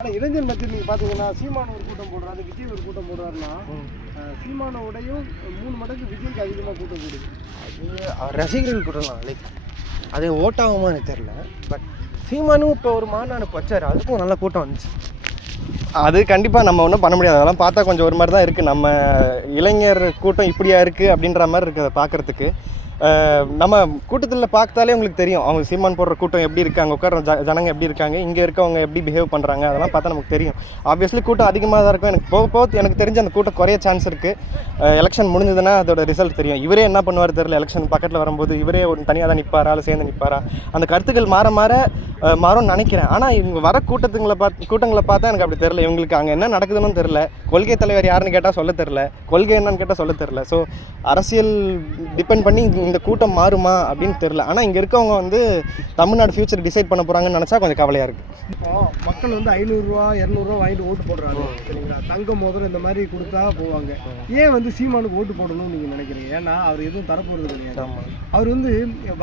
ஆனால் இளைஞர் மத்தியில் நீங்கள் பார்த்தீங்கன்னா சீமான ஒரு கூட்டம் போடுறாரு, விஜய் ஒரு கூட்டம் போடுறாருன்னா சீமானோடையும் 3 மடங்கு விஜய்க்கு அதிகமாக கூட்டம் போடுது. அது ரசிகர்கள் கூட்டம் லைக் அது ஓட்டாகுமா எனக்கு தெரியல. பட் சீமானும் இப்போ ஒரு மாநாடு வச்சார், அதுக்கும் நல்ல கூட்டம் வந்துச்சு. அது கண்டிப்பாக நம்ம ஒன்றும் பண்ண முடியாது. அதெல்லாம் பார்த்தா கொஞ்சம் ஒரு மாதிரி தான் இருக்குது. நம்ம இளைஞர் கூட்டம் இப்படியா இருக்குது அப்படின்ற மாதிரி இருக்குது அதை பார்க்குறதுக்கு. நம்ம கூட்டத்தில் பார்த்தாலே உங்களுக்கு தெரியும் அவங்க சீமான் போடுற கூட்டம் எப்படி இருக்குது, அங்கே உட்கார ஜனங்க எப்படி இருக்காங்க, இங்கே இருக்கவங்க எப்படி பிஹேவ் பண்ணுறாங்க, அதெல்லாம் பார்த்தா நமக்கு தெரியும். ஆப்வியஸ்லி கூட்டம் அதிகமாக தான் இருக்கும். எனக்கு போக எனக்கு தெரிஞ்ச அந்த கூட்டம் குறைய சான்ஸ் இருக்குது. எலெக்ஷன் முடிஞ்சதுன்னா அதோட ரிசல்ட் தெரியும். இவரே என்ன பண்ணுவார் தெரியல. எலெக்ஷன் பக்கத்தில் வரும்போது இவரே ஒரு தனியாக தான் நிற்பாரா இல்லை சேர்ந்து நிற்பாரா, அந்த கருத்துக்கள் மாறும்னு நினைக்கிறேன். ஆனால் இவங்க வர கூட்டங்களை பார்த்தா எனக்கு அப்படி தெரில. இவங்களுக்கு அங்கே என்ன நடக்குதுன்னு தெரில. கொள்கை தலைவர் யாருன்னு கேட்டால் சொல்ல தெரில, கொள்கை என்னன்னு கேட்டால் சொல்ல தெரில. ஸோ அரசியல் டிபெண்ட் பண்ணி இந்த கூட்டம் மாறுமா அப்படின்னு தெரில. ஆனால் இங்கே இருக்கவங்க வந்து தமிழ்நாடு ஃபியூச்சர் டிசைட் பண்ண போகிறாங்கன்னு நினச்சா கொஞ்சம் கவலையாக இருக்குது. மக்கள் வந்து 500 ரூபா 200 ரூபா வாங்கிட்டு ஓட்டு போடுறாங்க சரிங்களா. தங்கம் மோதிரம் இந்த மாதிரி கொடுத்தா போவாங்க. ஏன் வந்து சீமானுக்கு ஓட்டு போடணும்னு நீங்கள் நினைக்கிறீங்க? ஏன்னா அவர் எதுவும் தரப்போகிறது கிடையாது. அவர் வந்து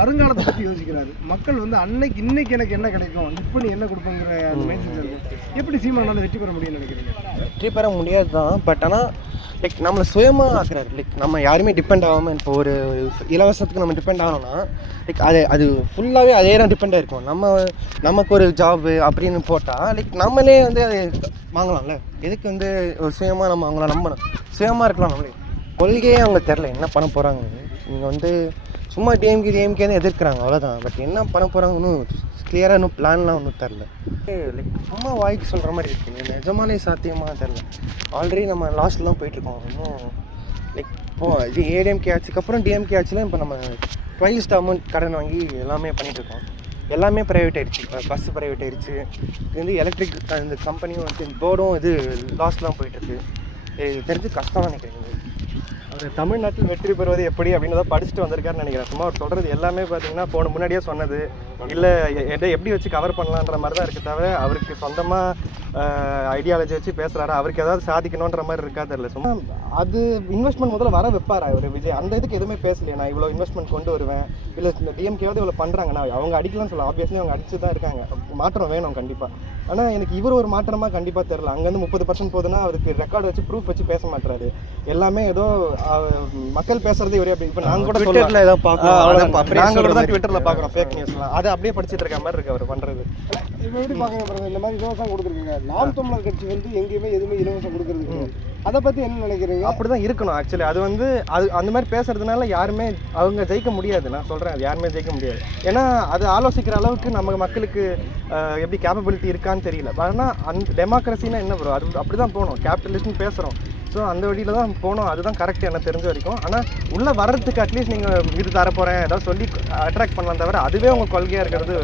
வருங்காலத்தை பற்றி யோசிக்கிறாரு. மக்கள் வந்து இன்னைக்கு எனக்கு என்ன கிடைக்கும், இப்போ நீ என்ன கொடுப்பங்கிற அந்த மைண்ட் செட் இருக்கும். எப்படி சீமானால வெற்றி பெற முடியும்னு நினைக்கிறீங்க? வெற்றி பெற முடியாது தான். பட் ஆனால் லைக் நம்மளை சுயமாக ஆக்குறாரு. லைக் நம்ம யாருமே டிபெண்ட் ஆகாமல் இப்போ ஒரு இலவசத்துக்கு நம்ம டிபெண்ட் ஆகணும்னா லைக் அது ஃபுல்லாகவே அதே தான் டிபெண்ட் ஆகிருக்கும். நமக்கு ஒரு ஜாபு அப்படின்னு போட்டால் லைக் நம்மளே வந்து அது வாங்கலாம்ல. எதுக்கு வந்து ஒரு சுயமாக நம்ம அவங்கள நம்பணும், சுயமாக இருக்கலாம். நம்மளே கொள்கையே அவங்க தெரில என்ன பண்ண போகிறாங்கன்னு. நீங்கள் வந்து சும்மா டிஎம்கேன்னு எதிர்க்கிறாங்க அவ்வளோதான். பட் என்ன பண்ண போகிறாங்கன்னு கிளியராக இன்னும் பிளான்லாம் ஒன்றும் தெரில. லைக் சும்மா வாய்க்கு சொல்கிற மாதிரி இருக்குது. நிஜமாலே சாத்தியமாக தெரில. ஆல்ரெடி நம்ம லாஸ்ட்டில் தான் போயிட்டுருக்கோம். இன்னும் லைக் இது ஏடிஎம்கே ஆட்சிக்கு அப்புறம் டிஎம்கே ஆட்சியில் இப்போ நம்ம ட்வைஸ்ட் அமௌண்ட் கடன் வாங்கி எல்லாமே பண்ணிகிட்ருக்கோம். எல்லாமே ப்ரைவேட் ஆகிடுச்சு. இப்போ பஸ் ப்ரைவேட் ஆகிடுச்சு. இது வந்து எலக்ட்ரிக் இந்த கம்பெனியும் வந்து போர்டும் இது லாஸ்ட்லாம் போயிட்டுருக்கு. இது தெரிஞ்சு கஷ்டம் நினைக்கிறேன். அவர் தமிழ்நாட்டில் வெற்றி பெறுவது எப்படி அப்படின்னு தான் படிச்சுட்டு வந்திருக்காருன்னு நினைக்கிறேன். சும்மா அவர் சொல்கிறது எல்லாமே பார்த்தீங்கன்னா முன்னாடியே சொன்னது இல்லை, எப்படி வச்சு கவர் பண்ணலான்ற மாதிரி தான் இருக்குது. தவிர அவருக்கு சொந்தமாக ஐடியாலஜி வச்சு பேசுகிறாரு. அவருக்கு ஏதாவது சாதிக்கணுன்ற மாதிரி இருக்கா தெரியல. சும்மா அது இன்வெஸ்ட்மெண்ட் முதல்ல வர வைப்பாரா அவர் விஜய்? அந்த இதுக்கு எதுவுமே பேசலையே. நான் இவ்வளோ இன்வெஸ்ட்மெண்ட் கொண்டு வருவேன், இல்லை இந்த டிஎம்கேவாவது இவ்வளோ பண்ணுறாங்கன்னா அவங்க அடிக்கலாம் சொல்ல. ஆப்வியஸ்லி அவங்க அடிச்சு தான் இருக்காங்க. மாற்றம் வேணும் கண்டிப்பாக. ஆனால் எனக்கு இவர் ஒரு மாற்றமாக கண்டிப்பாக தெரில. அங்கேருந்து 30% போகுதுன்னா அவருக்கு ரெக்கார்டு வச்சு ப்ரூஃப் வச்சு பேச மாட்டாரு. எல்லாமே ஏதோ மக்கள் பேசுறது இவரே அப்படி. இப்போ நாங்கள் கூட ட்விட்டரில் ஏதோ பார்க்குறோம், நாங்கள் கூட தான் ட்விட்டரில் பார்க்குறோம் ஃபேக் நியூஸ்லாம். அதை அப்படியே படிச்சுட்டு இருக்க மாதிரி இருக்கு அவர் பண்ணுறது. இப்போ எப்படி பார்க்குறேன், இந்த மாதிரி இலவசம் கொடுத்துருக்கீங்க. நாம் தமிழர் கட்சி வந்து எங்கேயுமே எதுவுமே இலவசம் கொடுக்குறதுக்கு அதை பற்றி என்ன நினைக்கிறீங்க? அப்படி தான் இருக்கணும் ஆக்சுவலி. அது வந்து அந்த மாதிரி பேசுறதுனால யாருமே அவங்க ஜெயிக்க முடியாது. நான் சொல்கிறேன், அது யாருமே ஜெயிக்க முடியாது. ஏன்னா அது ஆலோசிக்கிற அளவுக்கு நம்ம மக்களுக்கு எப்படி கேப்பபிலிட்டி இருக்கான்னு தெரியல. ஆனால் அந்த டெமோக்ரஸின்னா என்ன வரும், அது அப்படி தான் போகணும். கேபிட்டலிஸ்ட்னு பேசுகிறோம், ஸோ அந்த வழியில் தான் போகணும். அதுதான் கரெக்ட் எனக்கு தெரிஞ்ச வரைக்கும். ஆனால் உள்ளே வர்றதுக்கு அட்லீஸ்ட் நீங்கள் இது தரப்போகிறேன் ஏதாவது சொல்லி அட்ராக்ட் பண்ணலாம். தவிர அதுவே உங்கள் கொள்கையாக இருக்கிறது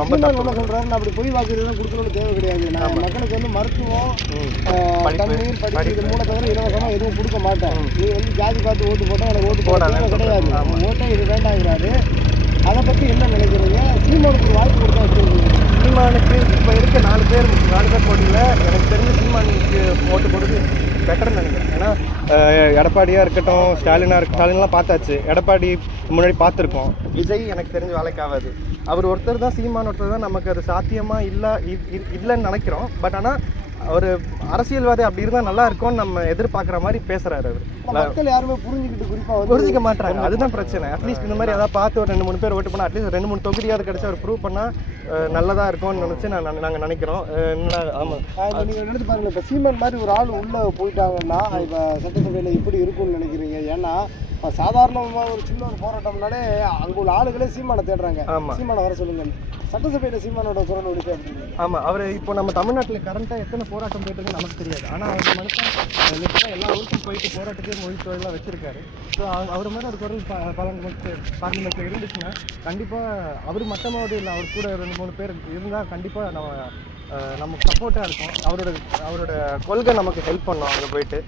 ரொம்ப தப்பு. சொல்கிறாரு அப்படி பொய் வாக்குறுதி கொடுக்கணும்னு தேவை கிடையாது. நான் மக்களுக்கு வந்து மருத்துவம், தண்ணீர், படிப்பு மூணு தவிர இலவசமாக எதுவும் கொடுக்க மாட்டேன். நீ வந்து ஜாதி பார்த்து ஓட்டு போட்டால் எனக்கு ஓட்டு போடாது கிடையாது. ஓட்டே இது வேண்டாங்கிறாரு. அதை பற்றி என்ன நினைக்கிறீங்க? சீமானுக்கு ஒரு வாய்ப்பு கொடுத்தா வச்சுருக்கீங்க. சீமானுக்கு இப்போ இருக்க 4 பேர் போட்டியில் எனக்கு தெரிஞ்சு சீமானுக்கு ஓட்டு போடுறது பெட்டர்னு நினைக்கிறேன். ஏன்னா எடப்பாடியாக இருக்கட்டும், ஸ்டாலின்லாம் பார்த்தாச்சு. எடப்பாடி முன்னாடி பார்த்துருக்கோம். விஜய் எனக்கு தெரிஞ்சு வேலைக்கு ஆகாது. அவர் ஒருத்தர் தான், சீமான் ஒருத்தர் தான் நமக்கு அது சாத்தியமாக இல்லைன்னு நினைக்கிறோம். பட் ஆனால் ஒரு அரசியல்வாதி அப்படி இருந்தால் நல்லா இருக்கும்னு நம்ம எதிர்பார்க்குற மாதிரி பேசுகிறாரு அவர். மக்கள் யாருமே புரிஞ்சிக்க மாட்டாங்க. அதுதான் பிரச்சனை. அட்லீஸ்ட் இந்த மாதிரி ஏதாவது பார்த்து ஒரு 2-3 பேர் ஓட்டு பண்ணால் அட்லீஸ்ட் 2-3 தொகுதியாவது கிடச்சி அவர் ப்ரூவ் பண்ணால் நல்லதாக இருக்கும்னு நினச்சி நாங்கள் நினைக்கிறோம். ஆமாம், நீங்கள் நினைச்சு பாருங்கள். இப்போ சீமான் மாதிரி ஒரு ஆள் உள்ளே போயிட்டாங்கன்னா இப்போ சட்டசபையில் எப்படி இருக்கும்னு நினைக்கிறீங்க? ஏன்னா சாதாரணமாக ஒரு சின்ன ஒரு போராட்டம்னாலே அங்கே உள்ள ஆளுகளே சீமானை தேடுறாங்க. சீமானை வர சொல்லுங்க. சட்டசபையில் சீமானோட குரல் ஒழிக்க அப்படின்னு. ஆமாம், அவர் இப்போ நம்ம தமிழ்நாட்டில் கரண்ட்டாக எத்தனை போராட்டம் போயிட்டு நமக்கு தெரியாது. ஆனால் அவர் மனுஷன் எல்லா ஊருக்கும் போயிட்டு போராட்டத்தையும் மொழி தொழிலாக வச்சுருக்காரு. ஸோ அவர் மாதிரி ஒரு குரல் பார்லிமெண்ட்டில் இருந்துச்சுன்னா கண்டிப்பாக அவர் மட்டமாவது இல்லை, அவர் கூட 2-3 பேர் இருந்தால் கண்டிப்பாக நமக்கு சப்போர்ட்டாக இருக்கும். அவரோட கொள்கை நமக்கு ஹெல்ப் பண்ணோம். அங்கே போயிட்டு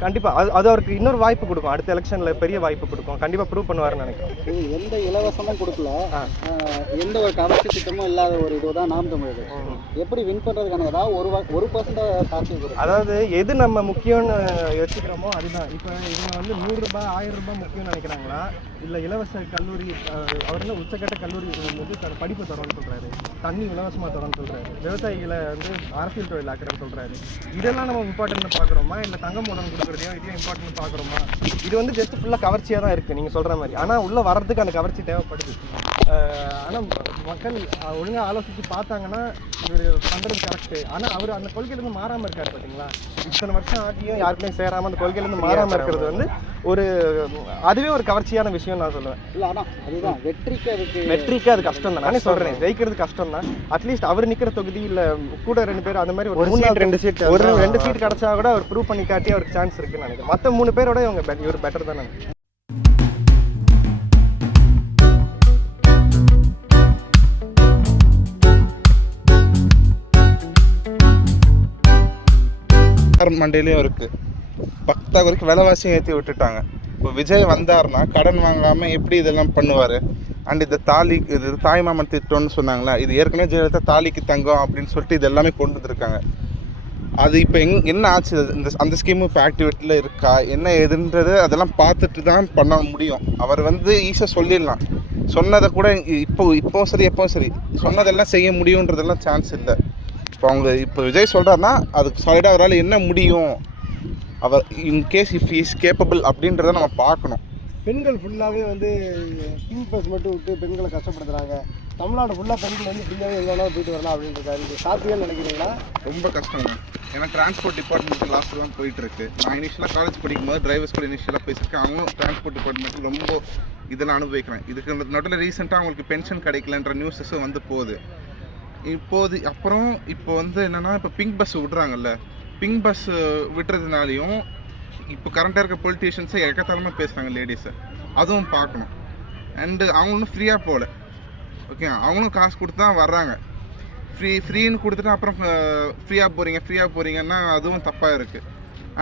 கண்டிப்பாக அது அவருக்கு இன்னொரு வாய்ப்பு கொடுக்கும். அடுத்த எலெக்ஷனில் பெரிய வாய்ப்பு கொடுக்கும். கண்டிப்பாக ப்ரூவ் பண்ணுவார்னு நினைக்கிறேன். எந்த இலவசமும் கொடுக்கல, எந்த ஒரு கவர்ச்சி திட்டமும் இல்லாத ஒரு இதுதான் நாம் தமிழர். எப்படி வின் பண்ணுறதுக்கான ஏதாவது 1% சாத்தியம். அதாவது எது நம்ம முக்கியம்னு யோசிக்கிறோமோ அதுதான். இப்போ இவங்க வந்து 100 ரூபாய் 1000 ரூபாய் முக்கியம்னு நினைக்கிறாங்களா, இல்லை இலவச கல்லூரி, அவர் வந்து உச்சக்கட்ட கல்லூரி வந்து படிப்பு தரோன்னு சொல்கிறாரு, தண்ணி இலவசமாக தரோன்னு சொல்கிறாரு, விவசாயிகளை வந்து அரசியல் தொழில் ஆக்குறேன்னு சொல்கிறாரு. இதெல்லாம் நம்ம இம்பார்ட்டன்ட் பார்க்குறோமா, இல்லை தங்கம் மோதிரம் கொடுக்குறதையும் இதையும் இம்பார்ட்டன்ட் பார்க்குறோமா? இது வந்து ஜஸ்ட் ஃபுல்லாக கவர்ச்சியாக தான் இருக்குது நீங்கள் சொல்கிற மாதிரி. ஆனால் உள்ளே வர்றதுக்கு அந்த கவர்ச்சி தேவைப்படுது. ஆனால் மக்கள் ஒழுங்காக ஆலோசித்து பார்த்தாங்கன்னா இவர் பண்ணுறது கரெக்டு. ஆனால் அவர் அந்த கொள்கையிலேருந்து மாறாமல் இருக்கார் பார்த்தீங்களா? இத்தனை வருஷம் ஆட்டியும் யாருக்குமே சேராமல் அந்த கொள்கையிலேருந்து மாறாமல் இருக்கிறது வந்து ஒரு அதுவே ஒரு கவர்ச்சியான விஷயம் நான் சொல்லுவேன். இல்லை ஆனால் அதுதான் வெற்றிக்கு அது கஷ்டம் தான். நானே சொல்கிறேன், ஜெயிக்கிறது கஷ்டம் தான். அட்லீஸ்ட் அவர் நிற்கிற தொகுதி இல்லை கூட 2 பேர் அந்த மாதிரி ஒரு 2 சீட் கிடச்சா கூட அவர் ப்ரூவ் பண்ணி காட்டி அவருக்கு சான்ஸ் இருக்குன்னு நினைக்கிறேன். மற்ற 3 பேரோட இவர் பெட்டர் தான் நினைக்கிறேன். மண்டையிலையும் இருக்கு. 10 வரைக்கும் விலைவாசியும் ஏற்றி விட்டுட்டாங்க. இப்போ விஜய் வந்தாருன்னா கடன் வாங்காமல் எப்படி இதெல்லாம் பண்ணுவார்? அண்ட் இந்த இது தாய்மாமன் திட்டம்னு சொன்னாங்களா, இது ஏற்கனவே ஜெயலலிதா தாலிக்கு தங்கம் அப்படின்னு சொல்லிட்டு இது எல்லாமே கொண்டு வந்திருக்காங்க. அது இப்போ என்ன ஆச்சு? அந்த ஸ்கீமு இப்போ ஆக்டிவேட்டில் இருக்கா என்ன ஏதுன்றது அதெல்லாம் பார்த்துட்டு தான் பண்ண முடியும். அவர் வந்து ஈஸியாக சொல்லிடலாம், சொன்னதை கூட இப்போவும் சரி எப்போவும் சரி சொன்னதெல்லாம் செய்ய முடியுன்றதெல்லாம் சான்ஸ் இல்லை. இப்போ விஜய் சொல்கிறாருன்னா அதுக்கு சாலிடாக அவரால் என்ன முடியும், அவர் இன்கேஸ் இஃப் இஸ் கேப்பபிள் அப்படின்றத நம்ம பார்க்கணும். பெண்கள் ஃபுல்லாகவே வந்து கிங் பஸ் மட்டும் விட்டு பெண்களை கஷ்டப்படுத்துகிறாங்க. தமிழ்நாடு ஃபுல்லாக பெண்கள் வந்து ஃப்ரீயாகவே எங்கே வேணாலும் போயிட்டு வரலாம் அப்படின்றது இது சாத்தியம்னு நினைக்கிறீங்களா? ரொம்ப கஷ்டம் தான். ஏன்னா டிரான்ஸ்போர்ட் டிபார்ட்மெண்ட் லாஸ்ட் தான் போயிட்டுருக்கு. நான் இனிஷியலாக காலேஜ் படிக்கும்போது டிரைவர்ஸ் கூட இனிஷியலாக பேசியிருக்கேன். அவங்களும் டிரான்ஸ்போர்ட் டிபார்ட்மெண்ட் ரொம்ப இதெல்லாம் அனுபவிக்கிறேன். இதுக்கு நடுவில் ரீசெண்டாக அவங்களுக்கு பென்ஷன் கிடைக்கலன்ற நியூஸஸும் வந்து போகுது. இப்போ வந்து என்னென்னா இப்போ பிங்க் பஸ் விட்றாங்கல்ல, பிங்க் பஸ் விட்டுறதுனாலையும் இப்போ கரண்ட்டாக இருக்க பொலிட்டீஷியன்ஸை எக்கத்தரமாக பேசுகிறாங்க லேடிஸை, அதுவும் பார்க்கணும். அண்டு அவங்களும் ஃப்ரீயாக போகல, ஓகே, அவங்களும் காசு கொடுத்து தான் வர்றாங்க. ஃப்ரீன்னு கொடுத்துட்டு அப்புறம் ஃப்ரீயாக போகிறீங்கன்னா அதுவும் தப்பாக இருக்குது.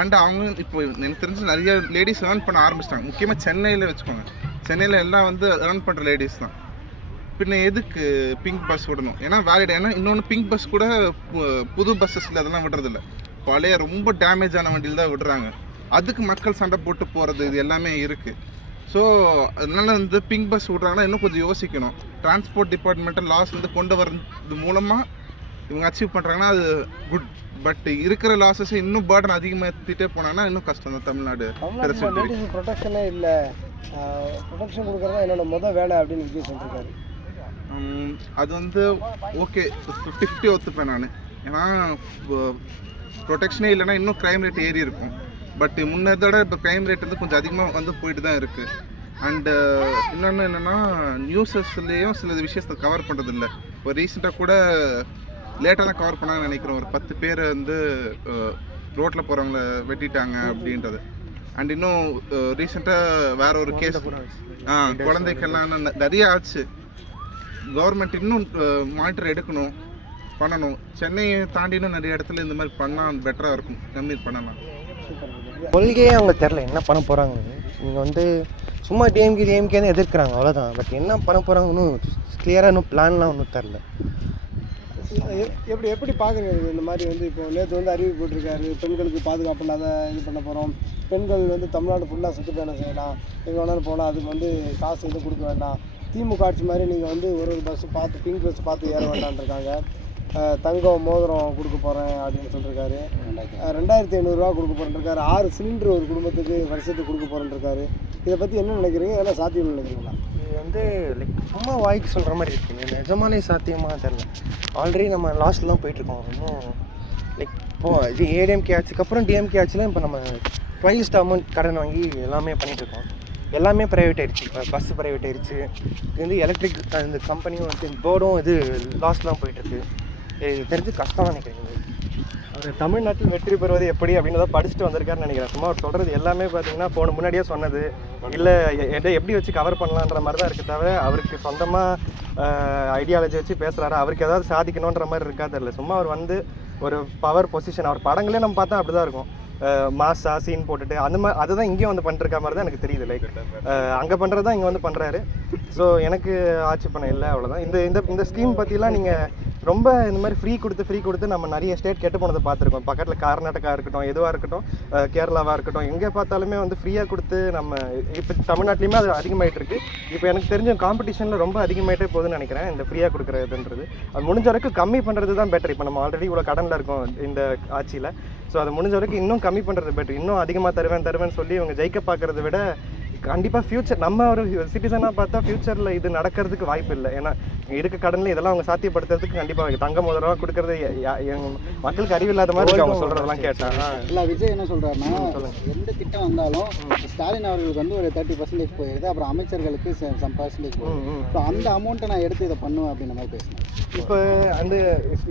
அண்டு அவங்களும் இப்போ எனக்கு தெரிஞ்சு நிறைய லேடிஸ் ஏர்ன் பண்ண ஆரம்பிச்சிட்டாங்க. முக்கியமாக சென்னையில் வச்சுக்கோங்க, சென்னையில் எல்லாம் வந்து ஏர்ன் பண்ணுற லேடிஸ் தான். பின்ன எதுக்கு பிங்க் பஸ் விடணும்? ஏன்னா வேலிட். ஏன்னா இன்னொன்று பிங்க் பஸ் கூட புது பஸ்ஸஸில் அதெல்லாம் விடுறதில்ல, பழைய ரொம்ப டேமேஜ் ஆன வண்டியில் தான் விடுறாங்க. அதுக்கு மக்கள் சண்டை போட்டு போகிறது இது எல்லாமே இருக்குது. ஸோ அதனால் வந்து பிங்க் பஸ் விட்றாங்கன்னா இன்னும் கொஞ்சம் யோசிக்கணும். டிரான்ஸ்போர்ட் டிபார்ட்மெண்ட்டல் லாஸ் வந்து கொண்டு வரது மூலமாக இவங்க அச்சீவ் பண்ணுறாங்கன்னா அது குட். பட் இருக்கிற லாஸஸ் இன்னும் பேர்டன் அதிகமாகிட்டே போனாங்கன்னா இன்னும் கஷ்டம் தான். தமிழ்நாடு ப்ரொடெக்ஷனே இல்லை, ப்ரொடெக்ஷன் கொடுக்குறதா என்னோட வேலை அப்படின்னு விஜய் சொல்லியிருக்காரு. அது வந்து ஓகே 50-50 ஒத்துப்பேன் நான். ஏன்னா ப்ரொடெக்ஷனே இல்லைன்னா இன்னும் க்ரைம் ரேட் ஏறி இருக்கும். பட் முன்னதோட இப்போ க்ரைம் ரேட் வந்து கொஞ்சம் அதிகமாக வந்து போயிட்டு தான் இருக்குது. அண்டு இன்னொன்று என்னென்னா நியூஸஸ்லேயும் சில விஷயத்தை கவர் பண்ணுறதில்ல. இப்போ ரீசெண்டாக கூட லேட்டாக தான் கவர் பண்ணாங்கன்னு நினைக்கிறோம். ஒரு 10 பேர் வந்து ரோட்டில் போகிறவங்கள வெட்டிட்டாங்க அப்படின்றது. அண்ட் இன்னும் ரீசெண்டாக வேற ஒரு கேஸ் குழந்தைக்கெல்லாம் நிறைய ஆச்சு. கவர்மெண்ட் இன்னும் மானிட்டர் எடுக்கணும், பண்ணணும். சென்னையை தாண்டினும் நிறைய இடத்துல இந்த மாதிரி பண்ணால் பெட்டராக இருக்கும், கம்மி பண்ணலாம். கொள்கையே அவங்க தெரில என்ன பண்ண போகிறாங்கன்னு. நீங்கள் வந்து சும்மா டிஎம்கேன்னு எதிர்க்கிறாங்க அவ்வளோதான். பட் என்ன பண்ண போகிறாங்க இன்னும் கிளியராக இன்னும் பிளான்லாம் ஒன்றும் தெரில. எப்படி பார்க்குறீங்க இந்த மாதிரி வந்து இப்போ நேற்று வந்து அறிவிப்பு போட்டிருக்காரு, பெண்களுக்கு பாதுகாப்பு இல்லாத இது பண்ண போகிறோம், பெண்கள் வந்து தமிழ்நாடு ஃபுல்லாக சுற்றுப்பயணம் செய்யலாம், எங்கே வேணாலும் போகலாம், அதுக்கு வந்து காசு எதுவும் கொடுக்க வேண்டாம், திமுக ஆட்சி மாதிரி நீங்கள் வந்து ஒரு பஸ்ஸு பார்த்து பிங்க் பஸ் பார்த்து ஏற வேண்டான்ருக்காங்க, தங்கம் மோதிரம் கொடுக்க போகிறேன் அப்படின்னு சொல்லியிருக்காரு, 2500 கொடுக்க போகிறேன்ருக்காரு, 6 சிலிண்டர் ஒரு குடும்பத்துக்கு வருஷத்துக்கு கொடுக்க போகிறேன்ருக்காரு. இதை பற்றி என்ன நினைக்கிறீங்க? இதெல்லாம் சாத்தியம் நினைக்கிறீங்களா? இது வந்து லைக் சும்மா வாய்க்கு சொல்கிற மாதிரி இருக்குது, நிஜமானே சாத்தியமாக தெரில. ஆல்ரெடி நம்ம லாஸ்ட்டில் தான் போயிட்டுருக்கோம். இன்னும் லைக் இப்போது இது ஏடிஎம்கே ஆட்சிக்கு அப்புறம் டிஎம்கே ஆட்சியில் இப்போ நம்ம ப்ரைஸ்ட் அமௌண்ட் கடன் வாங்கி எல்லாமே பண்ணிகிட்ருக்கோம். எல்லாமே ப்ரைவேட் ஆகிடுச்சு. பஸ்ஸு ப்ரைவேட் ஆகிடுச்சு. இது வந்து எலக்ட்ரிக் இந்த கம்பெனியும் வந்து போர்டும் இது லாஸ்ட் தான் போயிட்டுருக்கு. இது தெரிஞ்சு கஷ்டம் நினைக்கிறேன். அவர் தமிழ்நாட்டில் வெற்றி பெறுவது எப்படி அப்படின்னு தான் படிச்சுட்டு வந்திருக்காருன்னு நினைக்கிறேன். சும்மா அவர் சொல்கிறது எல்லாமே பார்த்தீங்கன்னா முன்னாடியே சொன்னது இல்லை, எப்படி வச்சு கவர் பண்ணலான்ற மாதிரி தான் இருக்குது தவிர அவருக்கு சொந்தமாக ஐடியாலஜி வச்சு பேசுகிறாரு, அவருக்கு ஏதாவது சாதிக்கணுன்ற மாதிரி இருக்கா தெரியல. சும்மா அவர் வந்து ஒரு பவர் பொசிஷன், அவர் படங்களே நம்ம பார்த்தா அப்படி தான் இருக்கும், மாஸா சீன் போட்டுட்டு அந்த மாதிரி அதுதான் இங்கேயும் வந்து பண்ணிருக்க மாதிரி தான் எனக்கு தெரியுது. லைக் அங்கே பண்ணுறது தான் இங்கே வந்து பண்ணுறாரு. ஸோ எனக்கு ஆட்சி பண்ண இல்லை, அவ்வளோதான். இந்த ஸ்கீம் பற்றிலாம் நீங்கள் ரொம்ப இந்த மாதிரி ஃப்ரீ கொடுத்து நம்ம நிறைய ஸ்டேட் கெட்டு போனதை பார்த்துருக்கோம். பக்கத்தில் கர்நாடகா இருக்கட்டும், எதுவாக இருக்கட்டும், கேரளாவாக இருக்கட்டும், எங்கே பார்த்தாலுமே வந்து ஃப்ரீயாக கொடுத்து நம்ம இப்போ தமிழ்நாட்டிலையுமே அது அதிகமாகிட்டு இருக்குது. இப்போ எனக்கு தெரிஞ்ச காம்படிஷனில் ரொம்ப அதிகமாகிட்டே போகுதுன்னு நினைக்கிறேன் இந்த ஃப்ரீயாக கொடுக்குறதுன்றது. அது முடிஞ்ச வரைக்கும் கம்மி பண்ணுறது தான் பெட்டர். இப்போ நம்ம ஆல்ரெடி இவ்வளோ கடனில் இருக்கோம் இந்த ஆட்சியில். ஸோ அதை முடிஞ்ச வரைக்கும் இன்னும் கம்மி பண்ணுறது பெட்டர். இன்னும் அதிகமாக தருவேன்னு சொல்லி இவங்க ஜெயிக்க பார்க்குறத விட கண்டிப்பாக ஃபியூச்சர் நம்ம ஒரு சிட்டிசனாக பார்த்தா ஃபியூச்சரில் இது நடக்கிறதுக்கு வாய்ப்பு இல்லை. ஏன்னா இருக்க கடனில் இதெல்லாம் அவங்க சாத்தியப்படுத்துறதுக்கு கண்டிப்பாக தங்க முதல்வா கொடுக்கறது மக்களுக்கு அறிவில்லாத மாதிரி அவங்க சொல்கிறதெல்லாம் கேட்டாங்க. இல்லை, விஜய் என்ன சொல்கிறாருன்னா, எந்த திட்டம் வந்தாலும் ஸ்டாலின் அவர்களுக்கு வந்து ஒரு 30% போயிடுது, அப்புறம் அமைச்சர்களுக்கு some percentage போயிடுது. ஸோ அந்த அமௌண்ட்டை நான் எடுத்து இதை பண்ணுவேன் அப்படின்ற மாதிரி பேசினேன். இப்போ அந்த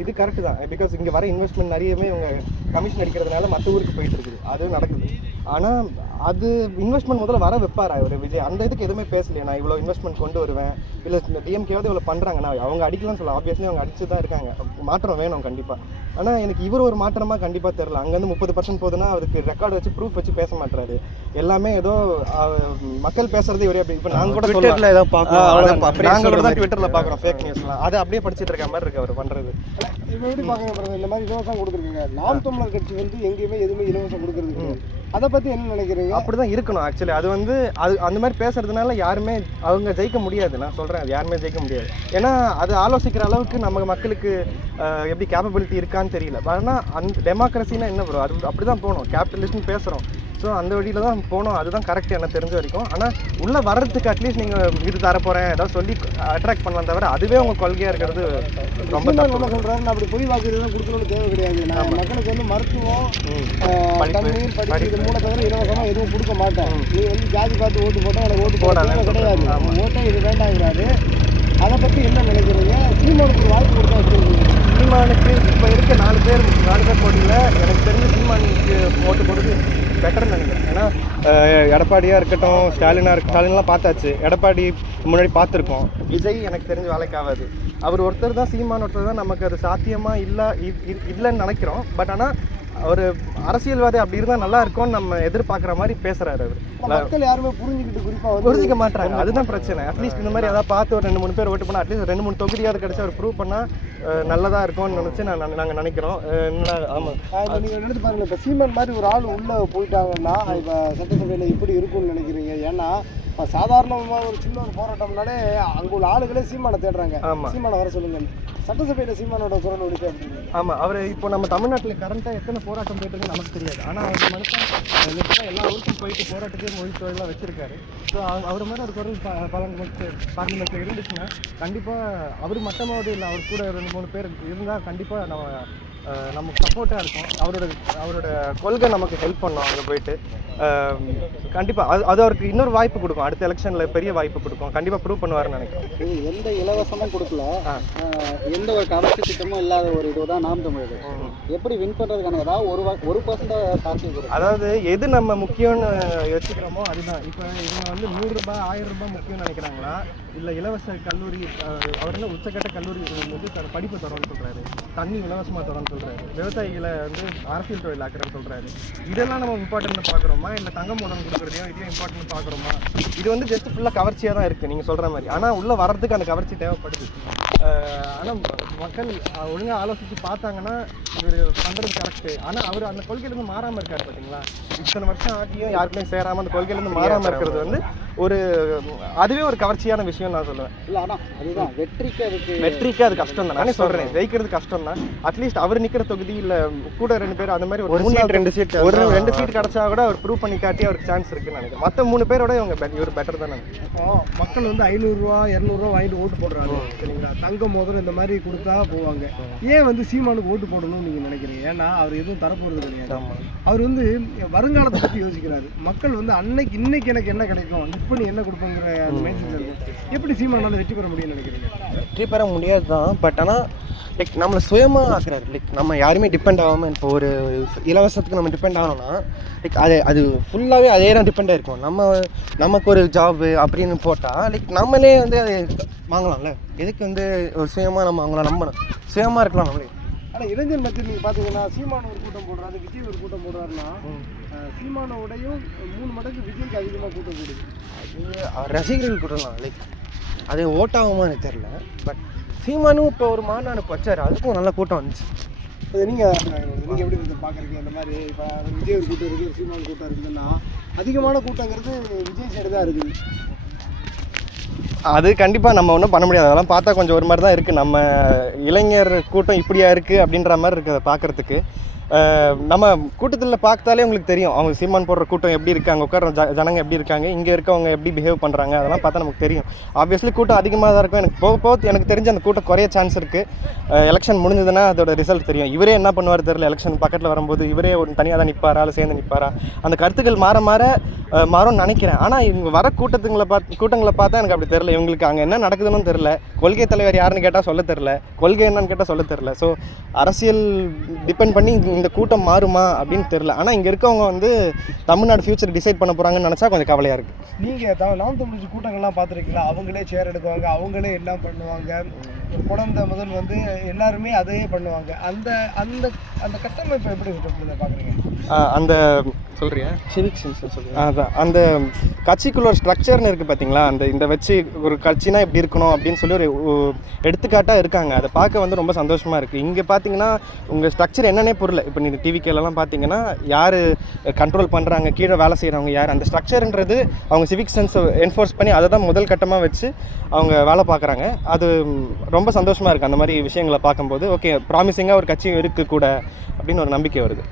இது கரெக்டு தான். பிகாஸ் இங்கே வர இன்வெஸ்ட்மெண்ட் நிறையவே இவங்க கமிஷன் அடிக்கிறதுனால மற்ற ஊருக்கு போயிட்டு இருக்குது, அது நடக்குது. ஆனால் அது இன்வெஸ்ட்மெண்ட் முதல்ல வர வைப்பார் அவர் விஜய். அந்த இதுக்கு எதுவுமே பேசலையே, நான் இவ்வளோ இன்வெஸ்ட்மெண்ட் கொண்டு வருவேன், இல்லை இந்த டிஎம்கேவாவது இவ்வளோ பண்ணுறாங்கன்னா அவங்க அடிக்கலாம்னு சொல்லலாம். ஆப்வியஸ்லி அவங்க அடிச்சு தான் இருக்காங்க, மாற்றம் வேணும் கண்டிப்பாக. ஆனால் எனக்கு இவர் ஒரு மாற்றமாக கண்டிப்பாக தெரில. அங்கேருந்து 30% போகுதுன்னா அதுக்கு ரெக்கார்டு வச்சு ப்ரூஃப் வச்சு பேச மாட்டாரு. எல்லாமே ஏதோ மக்கள் பேசுறது இவரே அப்படி. இப்போ நாங்கள் கூட ட்விட்டரில் ஏதோ பார்க்குறோம், நாங்கள் தான் ட்விட்டரில் பார்க்குறோம் ஃபேக் நியூஸ்லாம், அதை அப்படியே படிச்சுட்டு இருக்க மாதிரி இருக்கு அவர் பண்ணுறது. இப்போ எப்படி பார்க்குறேன், இந்த மாதிரி இலவசம் கொடுத்துருக்காங்க. நாம் தமிழர் கட்சி வந்து எங்கேயுமே எதுவுமே இலவசம் கொடுக்குறது, அதை பற்றி என்ன நினைக்கிறீங்க? அப்படி தான் இருக்கணும் ஆக்சுவலி. அது வந்து அது அந்த மாதிரி பேசுறதுனால யாருமே அவங்க ஜெயிக்க முடியாது. நான் சொல்கிறேன், அது யாருமே ஜெயிக்க முடியாது. ஏன்னா அது ஆலோசிக்கிற அளவுக்கு நம்ம மக்களுக்கு எப்படி கேப்பபிலிட்டி இருக்கான்னு தெரியல. ஆனால் அந்த டெமோக்ரஸினா என்ன ப்ரோ, அது அப்படி தான் போகணும். கேபிட்டலிஸ்ட்னு பேசுகிறோம், ஸோ அந்த வழியில் தான் போகணும். அதுதான் கரெக்ட் எனக்கு தெரிஞ்ச வரைக்கும். ஆனால் உள்ளே வர்றதுக்கு அட்லீஸ்ட் நீங்கள் இது தரப்போகிறேன் ஏதாவது சொல்லி அட்ராக்ட் பண்ணலாம் தவிர அதுவே உங்கள் கொள்கையாக இருக்கிறது ரொம்ப என்ன சொல்கிறாரு, நான் அப்படி பொய் வாக்குறுதி கொடுக்கணும்னு தேவை கிடையாது. நான் மக்களுக்கு வந்து மருத்துவம், தண்ணீர், படிப்பு இது மூணு தவிர இலவசமாக எதுவும் கொடுக்க மாட்டேன். நீ வந்து ஜாதி பார்த்து ஓட்டு போட்டால் எனக்கு ஓட்டு போடாது கிடையாது, ஓட்டே இது வேண்டாங்கிறாரு. அதை பற்றி என்ன நினைக்கிறீங்க? சீமானுக்கு ஒரு வாய்ப்பு கொடுத்தா எப்படி? சீமானுக்கு இப்போ இருக்க 4 பேர் போட்டியில் எனக்கு தெரிஞ்சு சீமானுக்கு ஓட்டு போடுறது பெட்டர்னு நினைக்கிறேன். ஏன்னா எடப்பாடியாக இருக்கட்டும், ஸ்டாலின்லாம் பார்த்தாச்சு, எடப்பாடி முன்னாடி பார்த்துருக்கோம். விஜய் எனக்கு தெரிஞ்ச வேலைக்கு ஆகாது. அவர் ஒருத்தர் தான், சீமான் ஒருத்தர் தான் நமக்கு அது சாத்தியமாக இல்லைன்னு நினைக்கிறோம். பட் ஆனால் ஒரு அரசியல்வாதி அப்படி இருந்தால் நல்லா இருக்கும்னு நம்ம எதிர்பார்க்குற மாதிரி பேசுகிறாரு அவர். மக்கள் யாருமே புரிஞ்சிக்க மாட்டாங்க, அதுதான் பிரச்சனை. அட்லீஸ்ட் இந்த மாதிரி ஏதாவது பார்த்து ஒரு 2-3 பேர் ஓட்டு பண்ணால் அட்லீஸ்ட் 2-3 தொகுதியாவது கிடச்சி அவர் ப்ரூவ் பண்ணால் நல்லதாக இருக்கும்னு நினச்சி நாங்கள் நினைக்கிறோம். ஆமாம், நீங்கள் நினைச்சு பாருங்கள், இப்போ சீமான் மாதிரி ஒரு ஆள் உள்ளே போயிட்டாங்கன்னா இப்போ சட்டசபையில் இப்படி இருக்கும்னு நினைக்கிறீங்க? ஏன்னா இப்போ சாதாரணமாக ஒரு சின்ன ஒரு போராட்டம்னாலே அங்கே உள்ள ஆளுகளே சீமானை தேடுறாங்க. சீமானை வர சொல்லுங்க. சட்டசபையில் சீமானோட குரல் ஒழிக்க அப்படின்னு. ஆமாம், அவர் இப்போ நம்ம தமிழ்நாட்டில் கரண்ட்டாக எத்தனை போராட்டம் போயிட்டு இருக்கு நமக்கு தெரியாது. ஆனால் அவர் மனுஷன் எல்லா ஊருக்கும் போயிட்டு போராட்டத்தையும் மொழி தொழிலாக வச்சிருக்காரு. ஸோ அவர் மாதிரி ஒரு குரல் பார்லிமெண்ட்டில் இருந்துச்சுன்னா கண்டிப்பாக அவர் மட்டமாவது இல்லை, அவர் கூட 2-3 பேர் இருந்தால் கண்டிப்பாக நமக்கு சப்போர்ட்டாக இருக்கும். அவரோட கொள்கை நமக்கு ஹெல்ப் பண்ணும். அங்கே போயிட்டு கண்டிப்பாக அது அவருக்கு இன்னொரு வாய்ப்பு கொடுக்கும். அடுத்த எலெக்ஷனில் பெரிய வாய்ப்பு கொடுக்கும். கண்டிப்பாக ப்ரூவ் பண்ணுவாருன்னு நினைக்கிறேன். எந்த இலவசமும் கொடுக்கல, எந்த ஒரு கவர்ச்சி திட்டமும் இல்லாத ஒரு இதுதான் நாம் தமிழர். எப்படி வின் பண்ணுறதுக்கான ஏதாவது 1% சாத்தியம் கொடுக்கும். அதாவது எது நம்ம முக்கியம்னு வச்சுக்கிறோமோ அதுதான். இப்போ இவங்க வந்து 100 ரூபாய் 1000 ரூபாய் முக்கியம்னு நினைக்கிறாங்களா, இல்லை இலவச கல்லூரி, அவர் வந்து உச்சக்கட்ட கல்லூரி வந்து படிப்பு தரோன்னு சொல்கிறாரு, தண்ணி இலவசமாக தரோன்னு சொல்கிறாரு, விவசாயிகளை வந்து அரசியல் தொழில் ஆக்கிறேன்னு சொல்கிறாரு. இதெல்லாம் நம்ம இம்பார்ட்டன்ட் பார்க்குறோமா, இல்லை தங்கம் மூலம் கொடுக்குறதையும் இதையும் இம்பார்ட்டன்ட் பார்க்குறோமா? இது வந்து ஜஸ்ட் ஃபுல்லாக கவர்ச்சியாக தான் இருக்குது நீங்கள் சொல்கிற மாதிரி. ஆனால் உள்ளே வர்றதுக்கு அந்த கவர்ச்சி தேவைப்படுது. ஆனால் மக்கள் ஒழுங்காக ஆலோசித்து பார்த்தாங்கன்னா இவர் பண்ணுறது கரெக்டு. ஆனால் அவர் அந்த கொள்கையிலேருந்து மாறாமல் இருக்கார் பார்த்தீங்களா? இத்தனை வருஷம் ஆகியும் யாருக்குமே சேராமல் அந்த கொள்கையிலேருந்து மாறாமல் இருக்கிறது வந்து அதுவே ஒரு கவர்ச்சியான விஷயம் நான் சொல்லுவேன். இல்லை, ஆனால் அதுதான் வெற்றிக்கு அது கஷ்டம் தான். நானே சொல்கிறேன், ஜெயிக்கிறது கஷ்டம் தான். அட்லீஸ்ட் அவர் நிற்கிற தொகுதி இல்லை கூட 2 பேர் அந்த மாதிரி ஒரு 2 சீட் கிடச்சா கூட அவர் ப்ரூவ் பண்ணி காட்டி அவருக்கு சான்ஸ் இருக்குன்னு நினைக்கிறேன். மற்ற 3 பேரோட இவர் பெட்டர் தான் நினைக்கிறேன். மக்கள் வந்து 500 ரூபா 200 ரூபா வாங்கிட்டு ஓட்டு போடுறாங்க சரிங்களா? தங்கம் முதல்ல இந்த மாதிரி கொடுத்தா போவாங்க. ஏன் வந்து சீமானுக்கு ஓட்டு போடணும்னு நீங்கள் நினைக்கிறீங்க? ஏன்னா அவர் எதுவும் தரப்போகிறது கிடையாது. அவர் வந்து வருங்காலத்தை பற்றி யோசிக்கிறாரு. மக்கள் வந்து இன்னைக்கு எனக்கு என்ன கிடைக்கும், இப்போ நீ என்ன கொடுப்போங்கிற அந்த மைண்ட் செட் இருக்கு. எப்படி சீமானால வெற்றி பெற முடியும்னு நினைக்கிறீங்க? வெற்றி பெற முடியாது தான். பட் ஆனால் லைக் நம்மளை சுயமாக ஆக்குறாரு. லைக் நம்ம யாருமே டிபெண்ட் ஆகாமல் இப்போ ஒரு இலவசத்துக்கு நம்ம டிபெண்ட் ஆகணும்னா லைக் அது ஃபுல்லாகவே அதே தான் டிபெண்டாக இருக்கும். நமக்கு ஒரு ஜாபு அப்படின்னு போட்டால் லைக் நம்மளே வந்து அதை வாங்கலாம்ல. எதுக்கு வந்து ஒரு சுயமாக நம்ம அவங்கள நம்பணும், சுயமாக இருக்கலாம் நம்மளே. ஆனால் இளைஞர் மத்தியில் நீங்கள் பார்த்தீங்கன்னா சீமான ஒரு கூட்டம் போடுறாரு, விஜய் ஒரு கூட்டம் போடுறாருன்னா சீமானோடையும் 3 மடங்கு விஜய்க்கு அதிகமாக கூட்டம் போடுது. அது ரசிகர்கள் கூட்டலாம். லைக் அது ஓட்டாகுமா எனக்கு தெரியல. பட் சீமானும் இப்போ ஒரு மாநாடு வச்சாரு, அதுக்கும் நல்ல கூட்டம் வந்துச்சு. நீங்கள் எப்படி இதை பார்க்குறீங்க? இந்த மாதிரி இப்போ விஜய் ஒரு கூட்டம் இருக்குது, சீமான் கூட்டம் இருக்குதுன்னா அதிகமான கூட்டங்கிறது விஜய் சைடு தான் இருக்குது. அது கண்டிப்பாக நம்ம ஒன்றும் பண்ண முடியாது. அதெல்லாம் பார்த்தா கொஞ்சம் ஒரு மாதிரி தான் இருக்குது. நம்ம இளைஞர் கூட்டம் இப்படியா இருக்குது அப்படின்ற மாதிரி இருக்குது அதை பார்க்குறதுக்கு. நம்ம கூட்டத்தில் பார்த்தாலே உங்களுக்கு தெரியும் அவங்க சீமான் போடுற கூட்டம் எப்படி இருக்குது, அங்கே உட்கார ஜனங்க எப்படி இருக்காங்க, இங்கே இருக்கவங்க எப்படி பிஹேவ் பண்ணுறாங்க, அதெல்லாம் பார்த்தா நமக்கு தெரியும். ஆப்வியஸ்லி கூட்டம் அதிகமாக தான் இருக்கும். எனக்கு போக எனக்கு தெரிஞ்ச அந்த கூட்டம் குறைய சான்ஸ் இருக்குது. எலெக்ஷன் முடிஞ்சதுன்னா அதோட ரிசல்ட் தெரியும். இவரே என்ன பண்ணுவார் தெரியல. எலெக்ஷன் பக்கத்தில் வரும்போது இவரே ஒரு தனியாக தான் நிற்பாரா, இல்லை சேர்ந்து நிற்பாரா, அந்த கருத்துக்கள் மாறும்னு நினைக்கிறேன். ஆனால் இவங்க வர கூட்டங்களை பார்த்தா எனக்கு அப்படி தெரியல. இவங்களுக்கு அங்கே என்ன நடக்குதுன்னு தெரியல. கொள்கை தலைவர் யாருன்னு கேட்டால் சொல்ல தெரில, கொள்கை என்னன்னு கேட்டால் சொல்ல தெரில. ஸோ அரசியல் டிபெண்ட் பண்ணி இந்த கூட்டம் மாறுமா அப்படின்னு தெரில. ஆனால் இங்கே இருக்கவங்க வந்து தமிழ்நாடு ஃபியூச்சர் டிசைட் பண்ண போகிறாங்கன்னு நினச்சா கொஞ்சம் கவலையாக இருக்குது. நீங்கள் நாம் தமிழ் கூட்டங்கள்லாம் பார்த்துருக்கீங்களா? அவங்களே சேர் எடுக்குவாங்க, அவங்களே எல்லாம் பண்ணுவாங்க. குழந்தை முதல் வந்து எல்லாருமே அதையே பண்ணுவாங்க. அந்த அந்த அந்த கட்டமைப்பை எப்படி பார்க்குறீங்க? அந்த சொல்கிறியா சிவிக் சென்ஸ் சொல்கிறேன். அதான் அந்த கட்சிக்குள்ள ஒரு ஸ்ட்ரக்சர்னு இருக்குது பார்த்தீங்களா, அந்த இந்த வச்சு ஒரு கட்சினா இப்படி இருக்கணும் அப்படின்னு சொல்லி ஒரு எடுத்துக்காட்டாக இருக்காங்க. அதை பார்க்க வந்து ரொம்ப சந்தோஷமாக இருக்குது. இங்கே பார்த்தீங்கன்னா உங்கள் ஸ்ட்ரக்சர் என்னன்னே புரியல. இப்போ நீங்கள் டிவிக்கெல்லாம் பார்த்தீங்கன்னா யார் கண்ட்ரோல் பண்ணுறாங்க, கீழே வேலை செய்கிறவங்க யார், அந்த ஸ்ட்ரக்சர்ன்றது அவங்க சிவிக் சென்ஸ் என்ஃபோர்ஸ் பண்ணி அதை தான் முதல் கட்டமாக வச்சு அவங்க வேலை பார்க்குறாங்க. அது ரொம்ப சந்தோஷமாக இருக்குது அந்த மாதிரி விஷயங்களை பார்க்கும்போது. ஓகே, ப்ராமிசிங்காக ஒரு கட்சி இருக்குது கூட அப்படின்னு ஒரு நம்பிக்கை வருது.